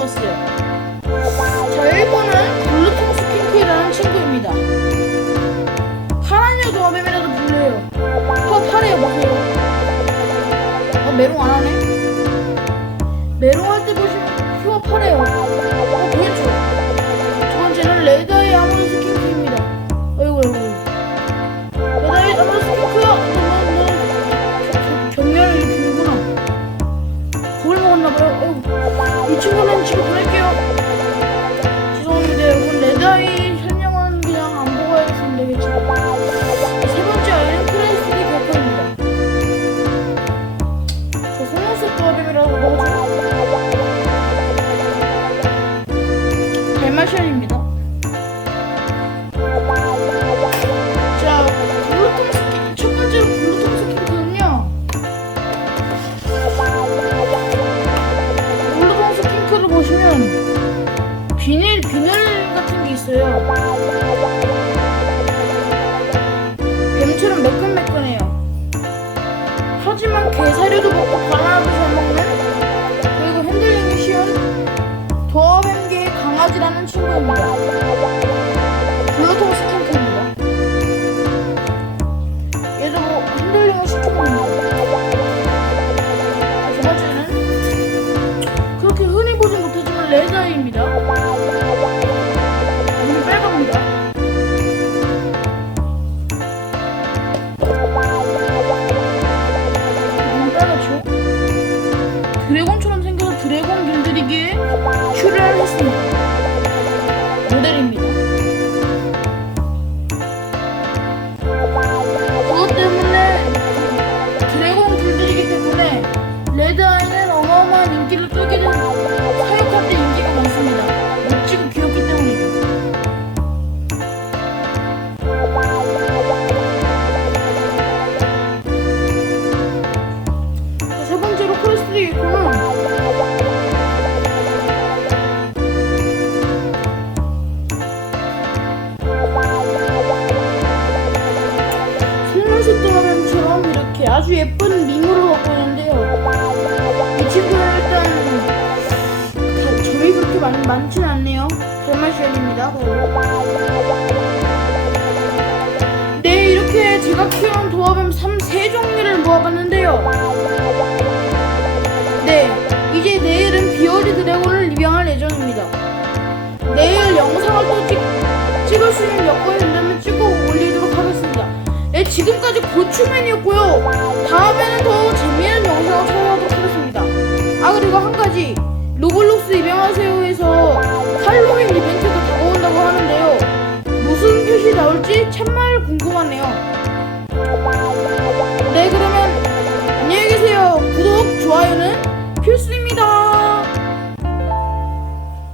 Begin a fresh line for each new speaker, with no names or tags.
있어요. 자, 1번은 블루통 스킨크라는 친구입니다. 파란여 도마뱀이라도 불려요. 어, 파래요, 보세요. 어, 메롱 안 하네? 메롱 할 때 보시면 큐가 파래요. 어. 겁을 먹었나봐요. 어이구. 이 친구는 집에 보낼게요. 죄송합니다, 여러분. 레드아이 설명은 그냥 안 보고 하겠습니다. 괜찮아요. 세 번째 아이는 크레이스리 개코입니다. 저 속눈썹 도와뱀이라고 뭐죠? 달마시안입니다. 十八。 모델입니다. 그것 때문에 드래곤 길들이기 때문에 레드아이는 어마어마한 인기를 끌게 이렇게 아주 예쁜 갖고 있는데요. 이 친구는 일단 다- 점이 그렇게 많, 많진 않네요. 달마시안입니다. 네, 이렇게 제가 키운 도마뱀 3, 세 종류를 모아봤는데요. 네, 이제 내일은 비어리 드래곤을 입양할 예정입니다. 내일 영상을 또 찍, 지금까지 고추맨이었고요. 다음에는 더 재미있는 영상을 찾아오도록 하겠습니다. 아 그리고 한 가지 로블록스 입양하세요에서 할로윈 이벤트도 다가온다고 하는데요. 무슨 표시 나올지 참말 궁금하네요. 네 그러면 안녕히 계세요. 구독 좋아요는